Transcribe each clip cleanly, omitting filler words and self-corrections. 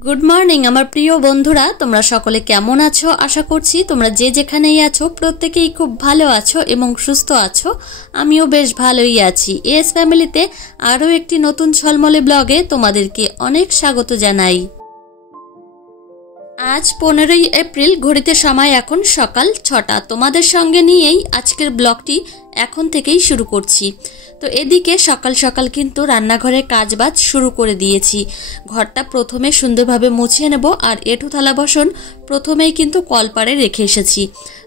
Good morning আমার প্রিয় বন্ধুরা, তোমরা সকলে কেমন আছো? আশা করছি তোমরা যে যেখানেই আছো প্রত্যেকেই খুব ভালো আছো এবং সুস্থ আছো। আমিও বেশ ভালোই আছি। এস ফ্যামিলিতে আরও একটি নতুন ঝলমলে ব্লগে তোমাদেরকে অনেক স্বাগত জানাই। আজ 15ই এপ্রিল, ঘড়িতে সময় এখন সকাল 6টা। তোমাদের সঙ্গে নিয়েই আজকের ব্লগটি এখন থেকেই শুরু করছি। তো এদিকে সকাল সকাল কিন্তু রান্নাঘরের কাজবাজ শুরু করে দিয়েছি। ঘরটা প্রথমে সুন্দরভাবে মুছিয়ে নেব, আর এঁঠো থালা বাসন প্রথমেই কিন্তু কলপাড়ে রেখে এসেছি।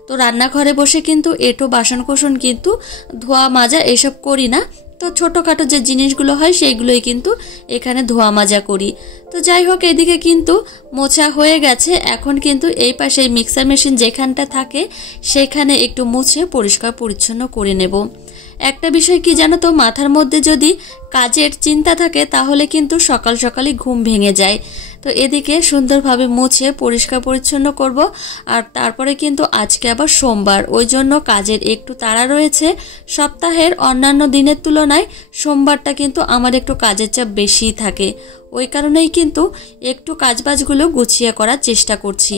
তো রান্নাঘরে বসে কিন্তু এঁঠো বাসনকোসন কিন্তু ধোয়া মাজা এসব করি না। তো ছোটোখাটো যে জিনিসগুলো হয় সেইগুলোই কিন্তু এখানে ধোয়া মাজা করি। তো যাই হোক, এদিকে কিন্তু মোছা হয়ে গেছে। এখন কিন্তু এই পাশে মিক্সার মেশিন যেখানটা থাকে সেখানে একটু মুছে পরিষ্কার পরিচ্ছন্ন করে নেব। একটা বিষয় কি জানো তো, মাথার মধ্যে যদি কাজের চিন্তা থাকে তাহলে কিন্তু সকাল সকালই ঘুম ভেঙে যায়। তো এদিকে সুন্দরভাবে মুছে পরিষ্কার পরিচ্ছন্ন করব। আর তারপরে কিন্তু আজকে আবার সোমবার, ওই জন্য কাজের একটু তাড়া রয়েছে। সপ্তাহের অন্যান্য দিনের তুলনায় সোমবারটা কিন্তু আমার একটু কাজের চাপ বেশিই থাকে। ওই কারণেই কিন্তু একটু কাজবাজগুলো গুছিয়ে করার চেষ্টা করছি।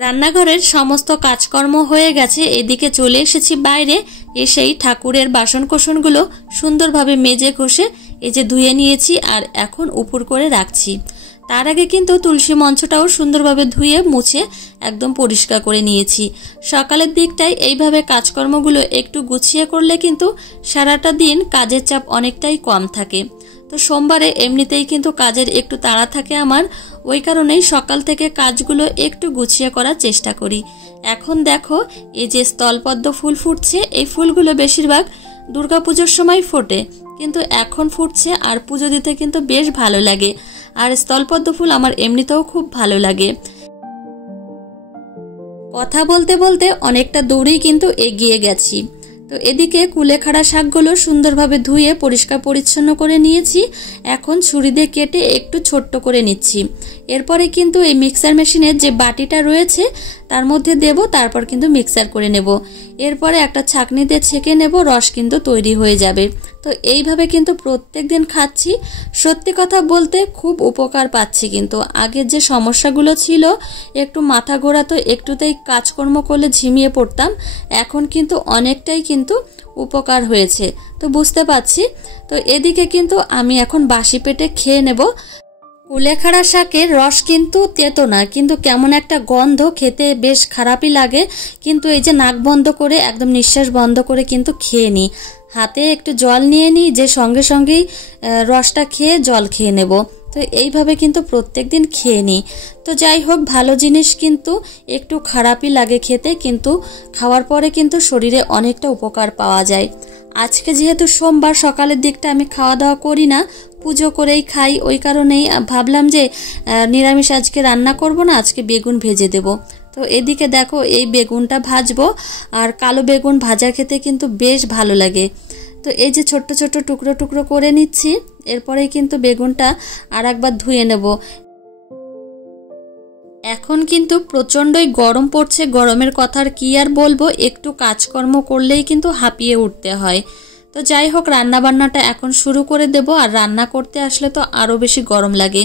রান্নাঘরের সমস্ত কাজকর্ম হয়ে গেছে। এদিকে চলে এসেছি বাইরে। এসেই ঠাকুরের বাসনকোসনগুলো সুন্দরভাবে মেজে ঘষে এই যে ধুয়ে নিয়েছি, আর এখন উপর করে রাখছি। তার আগে কিন্তু তুলসী মঞ্চটাও সুন্দরভাবে ধুয়ে মুছে একদম পরিষ্কার করে নিয়েছি। সকালের দিকটায় এইভাবে কাজকর্মগুলো একটু গুছিয়ে করলে কিন্তু সারাটা দিন কাজের চাপ অনেকটাই কম থাকে। তো সোমবারে এমনিতেই কিন্তু কাজের একটু তাড়া থাকে আমার, ওই কারণেই সকাল থেকে কাজগুলো একটু গুছিয়ে করার চেষ্টা করি। এখন দেখো, এই যে স্থলপদ্ম ফুল ফুটছে, এই ফুলগুলো বেশিরভাগ দুর্গাপুজোর সময় ফোটে, কিন্তু এখন ফুটছে আর পুজো দিতে কিন্তু বেশ ভালো লাগে। আর স্থলপদ্ম ফুল আমার এমনিতেও খুব ভালো লাগে। কথা বলতে বলতে অনেকটা দূরেই কিন্তু এগিয়ে গেছি। তো এদিকে কুলেখাড়া শাকগুলো সুন্দরভাবে ধুয়ে পরিষ্কার পরিচ্ছন্ন করে নিয়েছি। এখন ছুরি দিয়ে কেটে একটু ছোট্ট করে নিচ্ছি। এরপরে কিন্তু এই মিক্সার মেশিনের যে বাটিটা রয়েছে তার মধ্যে দেব, তারপর কিন্তু মিক্সার করে নেব। এরপরে একটা ছাঁকনি দিয়ে ছেঁকে নেব, রস কিন্তু তৈরি হয়ে যাবে। তো এইভাবে কিন্তু প্রত্যেক দিন খাচ্ছি। সত্যি কথা বলতে খুব উপকার পাচ্ছি। কিন্তু আগের যে সমস্যাগুলো ছিল, একটু মাথা ঘোরাতো, একটুতেই কাজকর্ম করলে ঝিমিয়ে পড়তাম, এখন কিন্তু অনেকটাই কিন্তু উপকার হয়েছে। তো বুঝতে পারছি। তো এদিকে কিন্তু আমি এখন বাসি পেটে খেয়ে নেব। কুলেখাড়া শাকের রস কিন্তু তেতো না, কিন্তু কেমন একটা গন্ধ, খেতে বেশ খারাপই লাগে। কিন্তু এই যে নাক বন্ধ করে একদম নিঃশ্বাস বন্ধ করে কিন্তু খেয়ে নিই। হাতে একটু জল নিয়ে নিই, যে সঙ্গে সঙ্গেই রসটা খেয়ে জল খেয়ে নেব। তো এইভাবে কিন্তু প্রত্যেক দিন খেয়ে নিই। তো যাই হোক, ভালো জিনিস কিন্তু একটু খারাপই লাগে খেতে, কিন্তু খাওয়ার পরে কিন্তু শরীরে অনেকটা উপকার পাওয়া যায়। আজকে যেহেতু সোমবার, সকালের দিকটা আমি খাওয়া দাওয়া করি না, পুজো করেই খাই। ওই কারণেই ভাবলাম যে নিরামিষ আজকে রান্না করব না, আজকে বেগুন ভেজে দেব। তো এদিকে দেখো, এই বেগুনটা ভাজবো। আর কালো বেগুন ভাজা খেতে কিন্তু বেশ ভালো লাগে। তো এই যে ছোট্ট ছোট্ট টুকরো টুকরো করে নিচ্ছি। এরপরেই কিন্তু বেগুনটা আর একবার ধুয়ে নেব। এখন কিন্তু প্রচণ্ডই গরম পড়ছে। গরমের কথা আর কি আর বলবো, একটু কাজকর্ম করলেই কিন্তু হাঁপিয়ে উঠতে হয়। তো যাই হোক, রান্নাবান্নাটা এখন শুরু করে দেব। আর রান্না করতে আসলে তো আরও বেশি গরম লাগে।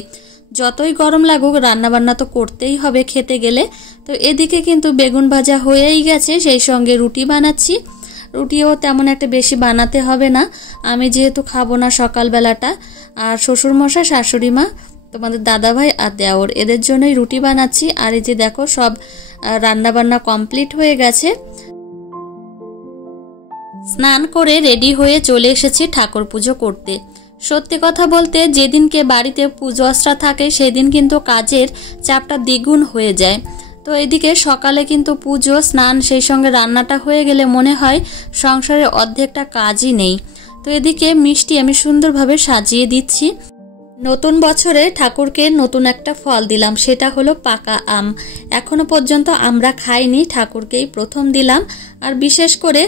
যতই গরম লাগুক, রান্নাবান্না তো করতেই হবে খেতে গেলে। তো এদিকে কিন্তু বেগুন ভাজা হয়েই গেছে, সেই সঙ্গে রুটি বানাচ্ছি। রুটিও তেমন একটা বেশি বানাতে হবে না, আমি যেহেতু খাবো না সকালবেলাটা। আর শ্বশুরমশাই, শাশুড়ি মা, তোমাদের দাদাভাই আর দেওর, এদের জন্যই রুটি বানাচ্ছি। আর এই যে দেখো, সব রান্নাবান্না কমপ্লিট হয়ে গেছে। স্নান করে রেডি হয়ে চলে এসেছি ঠাকুর পুজো করতে। সত্যি কথা বলতে, যেদিনকে বাড়িতে পুজো আশ্রা থাকে সেদিন কিন্তু কাজের চাপটা দ্বিগুণ হয়ে যায়। তো এদিকে সকালে কিন্তু পুজো, স্নান, সেই সঙ্গে রান্নাটা হয়ে গেলে মনে হয় সংসারের অর্ধেকটা কাজই নেই। তো এদিকে মিষ্টি আমি সুন্দরভাবে সাজিয়ে দিচ্ছি। নতুন বছরে ঠাকুরকে নতুন একটা ফল দিলাম, সেটা হলো পাকা আম। এখনো পর্যন্ত আমরা খাইনি, ঠাকুরকেই প্রথম দিলাম। আর বিশেষ করে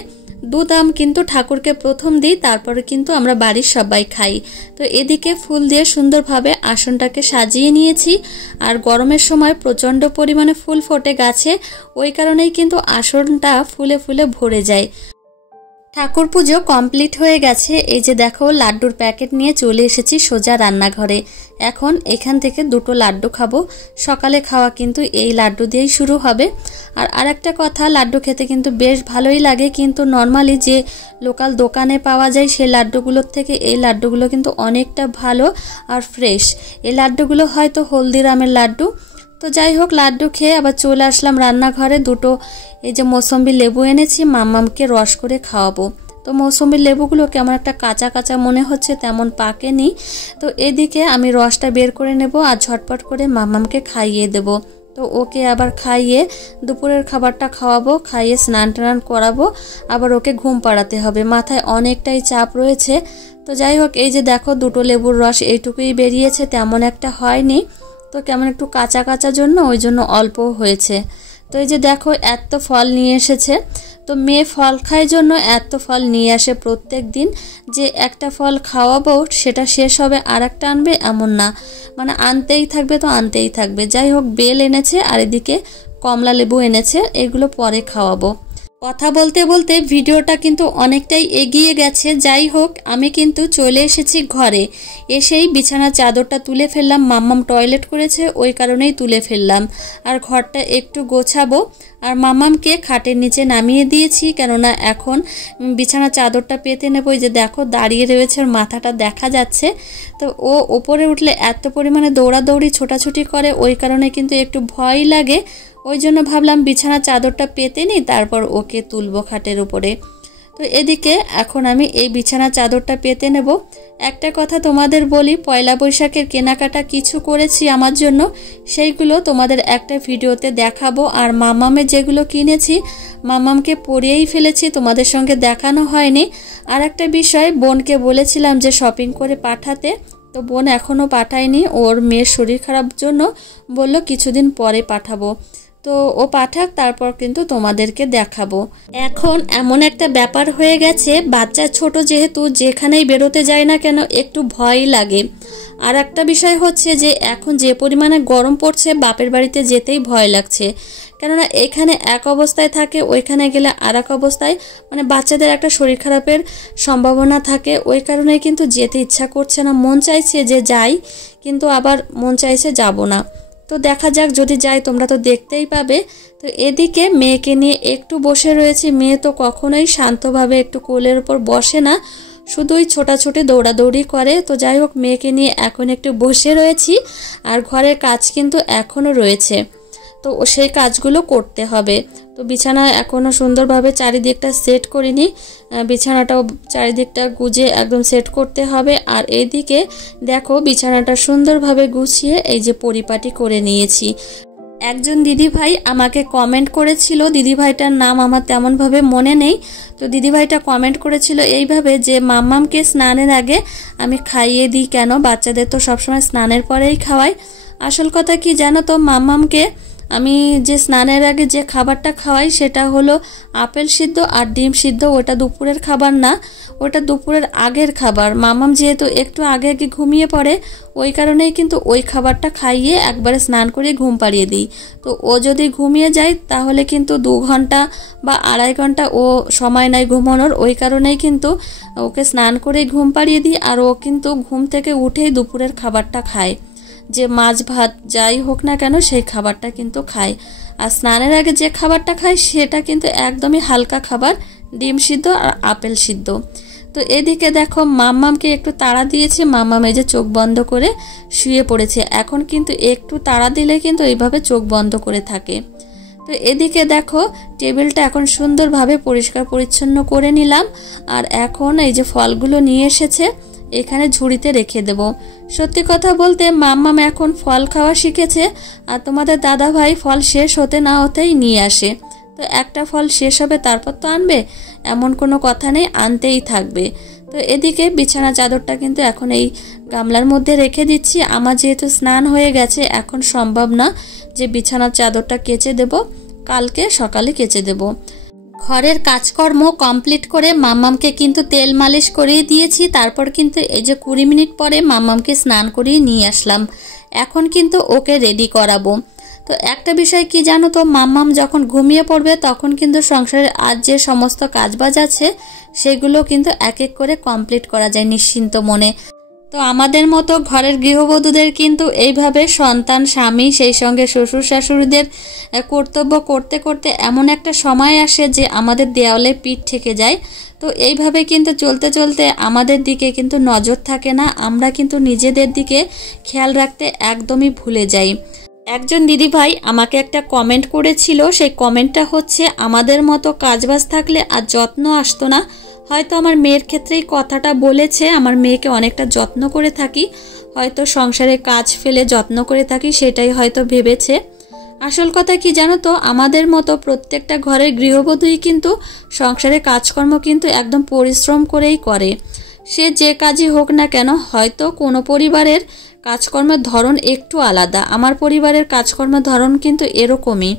দুধ আম কিন্তু ঠাকুরকে প্রথম দিই, তারপরে কিন্তু আমরা বাড়ির সবাই খাই। তো এদিকে ফুল দিয়ে সুন্দরভাবে আসনটাকে সাজিয়ে নিয়েছি। আর গরমের সময় প্রচণ্ড পরিমাণে ফুল ফোটে গাছে, ওই কারণেই কিন্তু আসনটা ফুলে ফুলে ভরে যায়। ঠাকুর পুজো কমপ্লিট হয়ে গেছে। এই যে দেখো লাড্ডুর প্যাকেট নিয়ে চলে এসেছি সোজা রান্নাঘরে। এখন এখান থেকে দুটো লাড্ডু খাবো। সকালে খাওয়া কিন্তু এই লাড্ডু দিয়েই শুরু হবে। আর আরেকটা কথা, লাড্ডু খেতে কিন্তু বেশ ভালোই লাগে, কিন্তু নর্মালি যে লোকাল দোকানে পাওয়া যায় সেই লাড্ডুগুলোর থেকে এই লাড্ডুগুলো কিন্তু অনেকটা ভালো আর ফ্রেশ। এই লাড্ডুগুলো হয়তো হলদিরামের লাড্ডু। তো যাই হোক, লাড্ডু খেয়ে আবার চলে আসলাম রান্নাঘরে। দুটো এই যে মৌসম্বি লেবু এনেছি, মাম্মামকে রস করে খাওয়াবো। তো মৌসম্বি লেবুগুলো কেমন একটা কাঁচা কাঁচা মনে হচ্ছে, তেমন পাকেনি। তো এদিকে আমি রসটা বের করে নেব আর ঝটপট করে মাম্মামকে খাইয়ে দেব। তো ওকে আবার খাইয়ে দুপুরের খাবারটা খাওয়াবো, খাইয়ে স্নান টান করাবো, আবার ওকে ঘুম পাড়াতে হবে। মাথায় অনেকটাই চাপ রয়েছে। তো যাই হোক, এই যে দেখো দুটো লেবুর রস এইটুকুই বেরিয়েছে, তেমন একটা হয়নি। তো কেমন একটু কাঁচা কাঁচা জন্য ওই জন্য অল্প হয়েছে। তো এই যে দেখো এত ফল নিয়ে এসেছে। তো মেয়ে ফল খায় জন্য এত ফল নিয়ে আসে প্রত্যেক দিন, যে একটা ফল খাওয়াবো সেটা শেষ হবে আর একটা আনবে এমন না, মানে আনতেই থাকবে তো আনতেই থাকবে। যাই হোক, বেল এনেছে আর এদিকে কমলা লেবু এনেছে, এগুলো পরে খাওয়াবো। কথা বলতে বলতে ভিডিওটা কিন্তু অনেকটাই এগিয়ে গেছে। যাই হোক, আমি কিন্তু চলে এসেছি ঘরে। এসেই বিছানার চাদরটা তুলে ফেললাম। মাম্মাম টয়লেট করেছে, ওই কারণেই তুলে ফেললাম। আর ঘরটা একটু গোছাবো। আর মাম্মামকে খাটের নিচে নামিয়ে দিয়েছি, কেননা এখন বিছানার চাদরটা পেতে নেব। যে দেখো দাঁড়িয়ে রয়েছে, ওর মাথাটা দেখা যাচ্ছে। তো ও ওপরে উঠলে এত পরিমাণে দৌড়াদৌড়ি ছোটাছুটি করে, ওই কারণে কিন্তু একটু ভয় লাগে। ওই জন্য ভাবলাম বিছানার চাদরটা পেতে নিই, তারপর ওকে তুলবো খাটের উপরে। তো এদিকে এখন আমি এই বিছানার চাদরটা পেতে নেব। একটা কথা তোমাদের বলি, পয়লা বৈশাখের কেনাকাটা কিছু করেছি আমার জন্য, সেইগুলো তোমাদের একটা ভিডিওতে দেখাবো। আর মাম্মামের যেগুলো কিনেছি, মাম্মামকে পরিয়েই ফেলেছি, তোমাদের সঙ্গে দেখানো হয়নি। আর একটা বিষয়, বোনকে বলেছিলাম যে শপিং করে পাঠাতে, তো বোন এখনও পাঠায়নি। ওর মেয়ের শরীর খারাপ জন্য বলল কিছুদিন পরে পাঠাবো। তো ও পাঠাক, তারপর কিন্তু তোমাদেরকে দেখাবো। এখন এমন একটা ব্যাপার হয়ে গেছে, বাচ্চা ছোট যেহেতু যেখানেই বেরোতে যায় না কেন একটু ভয় লাগে। আর একটা বিষয় হচ্ছে যে এখন যে পরিমাণে গরম পড়ছে, বাপের বাড়িতে যেতেই ভয় লাগছে। কেননা এখানে এক অবস্থায় থাকে, ওইখানে গেলে আর এক অবস্থায়, মানে বাচ্চাদের একটা শরীর খারাপের সম্ভাবনা থাকে। ওই কারণেই কিন্তু যেতে ইচ্ছা করছে না। মন চাইছে যে যাই, কিন্তু আবার মন চাইছে যাব না। তো দেখা যাক, যদি যাই তোমরা তো দেখতেই পাবে। তো এদিকে মেয়েকে নিয়ে একটু বসে রয়েছি। মেয়ে তো কখনোই শান্তভাবে একটু কোলের উপর বসে না, শুধুই ছোটাছুটি দৌড়াদৌড়ি করে। তো যাই হোক, মেয়েকে নিয়ে এখন একটু বসে রয়েছি। আর ঘরের কাজ কিন্তু এখনও রয়েছে, তো সেই কাজগুলো করতে হবে। তো বিছানা এখনও সুন্দরভাবে চারিদিকটা সেট করিনি, বিছানাটাও চারিদিকটা গুজে একদম সেট করতে হবে। আর এইদিকে দেখো বিছানাটা সুন্দরভাবে গুছিয়ে এই যে পরিপাটি করে নিয়েছি। একজন দিদিভাই আমাকে কমেন্ট করেছিল, দিদিভাইটার নাম আমার তেমনভাবে মনে নেই। তো দিদিভাইটা কমেন্ট করেছিল এইভাবে যে মাম্মামকে স্নানের আগে আমি খাইয়ে দিই কেন, বাচ্চাদের তো সবসময় স্নানের পরেই খাওয়াই। আসল কথা কি জানো তো, মাম্মামকে আমি যে স্নানের আগে যে খাবারটা খাওয়াই সেটা হলো আপেল সিদ্ধ আর ডিম সিদ্ধ। ওটা দুপুরের খাবার না, ওটা দুপুরের আগের খাবার। মাম্মাম যেহেতু একটু আগে আগে ঘুমিয়ে পড়ে, ওই কারণেই কিন্তু ওই খাবারটা খাইয়ে একবারে স্নান করে ঘুম পাড়িয়ে দিই। তো ও যদি ঘুমিয়ে যায় তাহলে কিন্তু 2 ঘন্টা বা 2.5 ঘন্টা ও সময় নেয় ঘুমানোর। ওই কারণেই কিন্তু ওকে স্নান করেই ঘুম পাড়িয়ে দিই। আর ও কিন্তু ঘুম থেকে উঠেই দুপুরের খাবারটা খায়, যে মাছ ভাত যাই হোক না কেন সেই খাবারটা কিন্তু খায়। আর স্নানের আগে যে খাবারটা খায় সেটা কিন্তু একদমই হালকা খাবার, ডিম সিদ্ধ আর আপেল সিদ্ধ। তো এদিকে দেখো মাম্মামকে একটু তাড়া দিয়েছে, মাম্মাম এই যে চোখ বন্ধ করে শুয়ে পড়েছে। এখন কিন্তু একটু তাড়া দিলে কিন্তু এইভাবে চোখ বন্ধ করে থাকে। তো এদিকে দেখো টেবিলটা এখন সুন্দরভাবে পরিষ্কার পরিচ্ছন্ন করে নিলাম। আর এখন এই যে ফলগুলো নিয়ে এসেছে, এখানে ঝুড়িতে রেখে দেব। সত্যি কথা বলতে মাম্মাম এখন ফল খাওয়া শিখেছে। আর তোমাদের দাদা ভাই ফল শেষ হতে না হতেই নিয়ে আসে। তো একটা ফল শেষ হবে তারপর তো আনবে, এমন কোনো কথা নেই, আনতেই থাকবে। তো এদিকে বিছানা চাদরটা কিন্তু এখন এই গামলার মধ্যে রেখে দিচ্ছি। আমার যেহেতু স্নান হয়ে গেছে, এখন সম্ভব না যে বিছানার চাদরটা কেচে দেব, কালকে সকালে কেচে দেব। ঘরের কাজকর্ম কমপ্লিট করে মাম্মামকে কিন্তু তেল মালিশ করিয়ে দিয়েছি। তারপর কিন্তু এই যে 20 মিনিট পরে মাম্মামকে স্নান করিয়ে নিয়ে আসলাম। এখন কিন্তু ওকে রেডি করাবো। তো তো একটা বিষয় কি জানো তো, মাম্মাম যখন ঘুমিয়ে পড়বে তখন কিন্তু সংসারের আজ যে সমস্ত কাজবাজ আছে সেগুলো কিন্তু এক এক করে কমপ্লিট করা যায় নিশ্চিন্ত মনে। তো আমাদের মতো ঘরের গৃহবধূদের কিন্তু এইভাবে সন্তান, স্বামী, সেই সঙ্গে শ্বশুর শাশুড়িদের কর্তব্য করতে করতে এমন একটা সময় আসে যে আমাদের দেওয়ালে পিঠ ঠেকে যায়। তো এইভাবে কিন্তু চলতে চলতে আমাদের দিকে কিন্তু নজর থাকে না, আমরা কিন্তু নিজেদের দিকে খেয়াল রাখতে একদমই ভুলে যাই। একজন দিদিভাই আমাকে একটা কমেন্ট করেছিল, সেই কমেন্টটা হচ্ছে, আমাদের মতো কাজবাজ থাকলে আর যত্ন আসতো না। হয়তো আমার মেয়ের ক্ষেত্রেই কথাটা বলেছে, আমার মেয়েকে অনেকটা যত্ন করে থাকি, হয়তো সংসারে কাজ ফেলে যত্ন করে থাকি, সেটাই হয়তো ভেবেছে। আসল কথা কি জানো তো, আমাদের মতো প্রত্যেকটা ঘরের গৃহবধূই কিন্তু সংসারে কাজকর্ম কিন্তু একদম পরিশ্রম করেই করে। সে যে কাজই হোক না কেন, হয়তো কোনো পরিবারের কাজকর্মের ধরন একটু আলাদা, আমার পরিবারের কাজকর্মের ধরন কিন্তু এরকমই।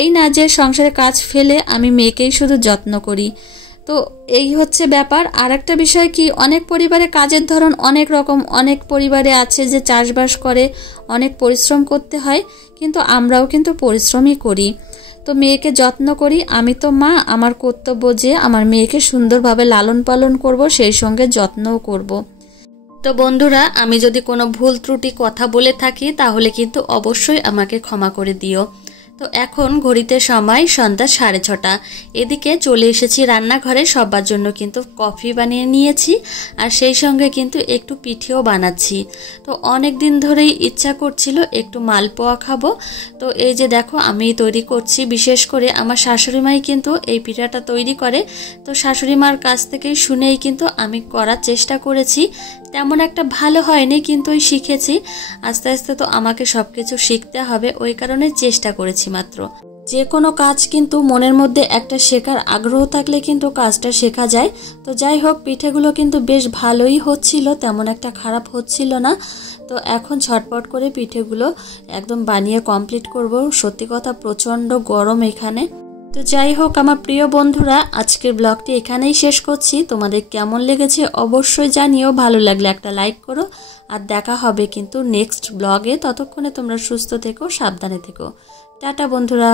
এই না যে সংসারে কাজ ফেলে আমি মেয়েকেই শুধু যত্ন করি। তো এই হচ্ছে ব্যাপার। আর একটা বিষয় কি, অনেক পরিবারে কাজের ধরন অনেক রকম, অনেক পরিবারে আছে যে চাষবাস করে, অনেক পরিশ্রম করতে হয়, কিন্তু আমরাও কিন্তু পরিশ্রমই করি। তো মেয়েকে যত্ন করি, আমি তো মা, আমার কর্তব্য যে আমার মেয়েকে সুন্দরভাবে লালন পালন করব, সেই সঙ্গে যত্নও করব। তো বন্ধুরা, আমি যদি কোনো ভুল ত্রুটি কথা বলে থাকি তাহলে কিন্তু অবশ্যই আমাকে ক্ষমা করে দিও। তো এখন ঘড়িতে সময় সন্ধ্যা 6:30। এদিকে চলে এসেছি রান্নাঘরে, সবার জন্য কিন্তু কফি বানিয়ে নিয়েছি, আর সেই সঙ্গে কিন্তু একটু পিঠেও বানাচ্ছি। তো অনেক দিন ধরেই ইচ্ছা করছিল একটু মালপোয়া খাবো। তো এই যে দেখো আমি তৈরি করছি, বিশেষ করে আমার শাশুড়িমাই কিন্তু এই পিঠাটা তৈরি করে। তো শাশুড়িমার কাছ থেকেই শুনেই কিন্তু আমি করার চেষ্টা করেছি। তেমন একটা ভালো হয়নি, কিন্তু ওই শিখেছি। আস্তে আস্তে তো আমাকে সব কিছু শিখতে হবে, ওই কারণে চেষ্টা করেছি মাত্র। যে কোনো কাজ কিন্তু মনের মধ্যে একটা শেখার আগ্রহ থাকলে কিন্তু কাজটা শেখা যায়। তো যাই হোক, পিঠেগুলো কিন্তু বেশ ভালোই হচ্ছিল, তেমন একটা খারাপ হচ্ছিল না। তো এখন ঝটপট করে পিঠেগুলো একদম বানিয়ে কমপ্লিট করব। সত্যি কথা প্রচণ্ড গরম এখানে। তো যাই হোক আমার প্রিয় বন্ধুরা, আজকের ব্লগটি এখানেই শেষ করছি। তোমাদের কেমন লেগেছে অবশ্যই জানিও, ভালো লাগলে একটা লাইক করো। আর দেখা হবে কিন্তু নেক্সট ব্লগে। ততক্ষণে তোমরা সুস্থ থেকো, সাবধানে থেকো। টাটা বন্ধুরা।